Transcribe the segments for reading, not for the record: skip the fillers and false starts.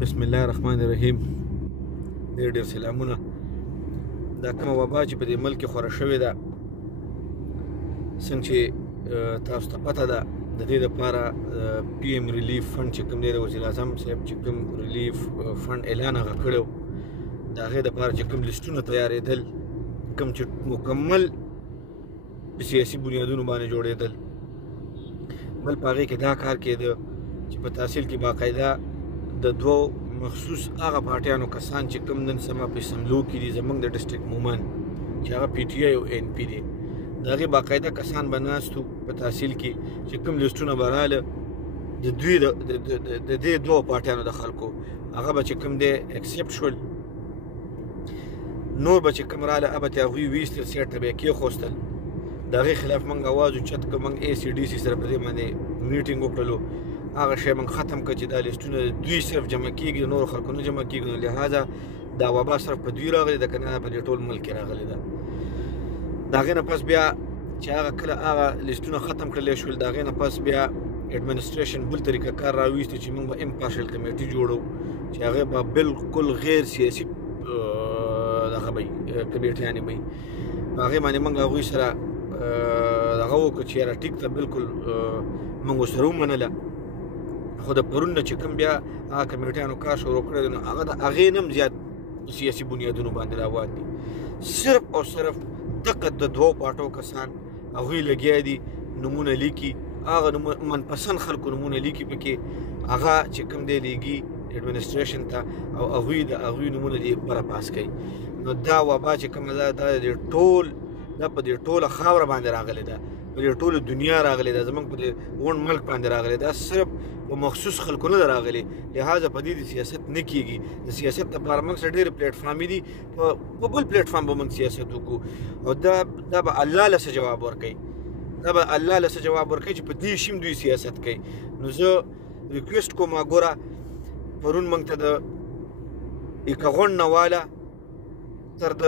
بسم الله الرحمن الرحیم. ډېر سلامونه. دا کومه وبا چې په دې ملک کې خوره شوې ده، څنګه چې تاسو ته پته ده، د دې دپاره پی ایم ریلیف فنډ چې کوم دی د وزیر اعظم صاحب چې کوم ریلیف فنډ اعلان هغه کړی و، د هغې دپاره چې کوم لیسټونه تیارېدل، کوم چې مکمل په سیاسي بنیادونو باندې جوړېدل، بل په هغې کې دا کار کېده چې په تحصیل کې باقاعده د دوو مخصوص هغه پارټیانو کسان چې کوم نن سبا په اسمبلو کې دي، زموږ د ډسټرکټ مومن چې هغه پی ټي آی او این پی دی، د هغې باقاعده کسان به ناست وو په تحصیل کې چې کوم لیسټونه به راله د دوی د دې دوو پارټیانو د خلکو، هغه به چې کوم دی اکسپټ شول، نور به چې کوم راله هغه به هغوی ویستل، سیټ ته به یې کېښوستل. د هغې خلاف موږ اواز اوچت کړ، موږ اے سی ډي سی سره په دې باندې میټینګ وکړلو، هغه شی موږ ختم کړ چې دا لیسټونه دوی صرف جمع کېږي، د نورو خلکو نه جمع کېږي، نو لحاظه دا وبا صرف په دوی راغلې ده، که نه په دې ټول ملک کې راغلې ده. د هغې نه پس بیا چې هغه کله هغه لیسټونه ختم کړلی شول، د هغې نه پس بیا ایډمنسټریشن بل طریقه کار راویستو چې موږ به امپارشل کمیټي جوړو چې هغې به بالکل غیر سیاسي دغه به وي، کمیټیانې به وي. په هغې باندې موږ هغوی سره دغه وکړو چې یاره ټیک ته بالکل موږ ورسره ومنله، خو د پرون نه چې کوم بیا هغه کمیټیانو کار شروع کړی دی، نو هغه د هغې نه هم زیات سیاسي بنیادونو باندې راوات دي. صرف او صرف دغه د دوو پارټو کسان هغوی لګیا دي، نومونه لیکي، هغه منپسند خلکو نومونه لیکي پکې، هغه چې کوم دی لیږي ایډمنسټریشن ته او هغوی د هغوی نومونه دې بره پاس کوي. نو دا وبا چې کومه ده دا په دې ټوله خاوره باندې راغلې ده، په دې ټوله دنیا راغلې ده، زموږ په دې غونډ ملک باندې راغلې ده، صرف په مخصوص خلکو نه ده راغلې، لہذا په دې د سیاست نه کېږي. د سیاست لپاره موږ سره ډېرې پلیټ فارمې دي، په بل پلیټ فارم به موږ سیاست وکړو، او دا به الله له څه جواب ورکوي، دا به الله له څه جواب ورکوي چې په دې شي هم دوی سیاست کوي. نو زه ریکویسټ کوم، ګوره پرون موږ ته د ایکه غونډ نه واله تر د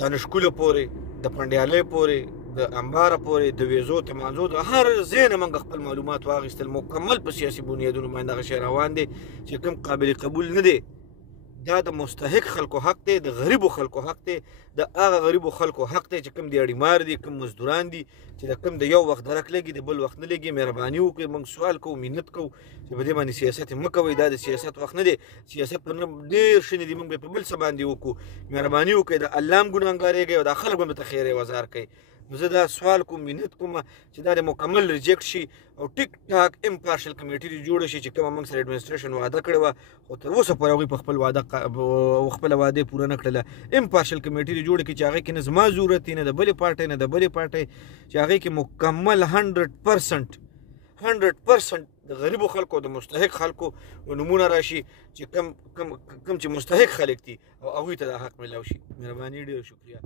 دانشکوله پورې، د پنډیالۍ پورې، د انباره پورې، د ویزو تمانځو، د هر ځای نه موږ خپل معلومات واخیستل، مکمل په سیاسي بنیادونو باندې دغه شی روان دی چې کوم قابل قبول نه دی. دا د مستحق خلکو حق دی، د غریبو خلکو حق دی، د هغه غریبو خلکو حق دی چې کوم دیاړیمار دي، کوم مزدوران دي چې د کوم د یو وخت درک لګي، د بل وخت نه لګي. مهرباني وکړئ، موږ سوال کوو، منت کوو چې په دې باندې سیاست مه کوئ، دا د سیاست وخت نه دی، سیاست په ډېر ښه نه دي، موږ به په بل څه باندې وکړو. مهرباني وکړئ، د الله هم ګناهګارېږئ او دا خلک به ورته خیر وزار کوي. نو زه دا سوال کوم، منت کوم چې دا د مکمل ریجیکټ شي او ټیک ټاک امپارشل کمیټي دې جوړه شي چې کومه موږ سره ایډمنسټریشن وعده کړې وه، خو تر اوسه پورې هغوی په خپل خپله وعده یې پوره نه کړله. امپارشل کمیټي دې جوړه کړي چې هغې کې نه زما ضرورت وي، نه د بلې پارټۍ نه د بلې پارټۍ، چې هغې کې مکمل 100% د غریبو خلکو او د مستحق خلکو نومونه راشي چې کوم چې مستحق خلک دي او هغوی ته دا حق میلاو شي. مهرباني، ډېره شکریه.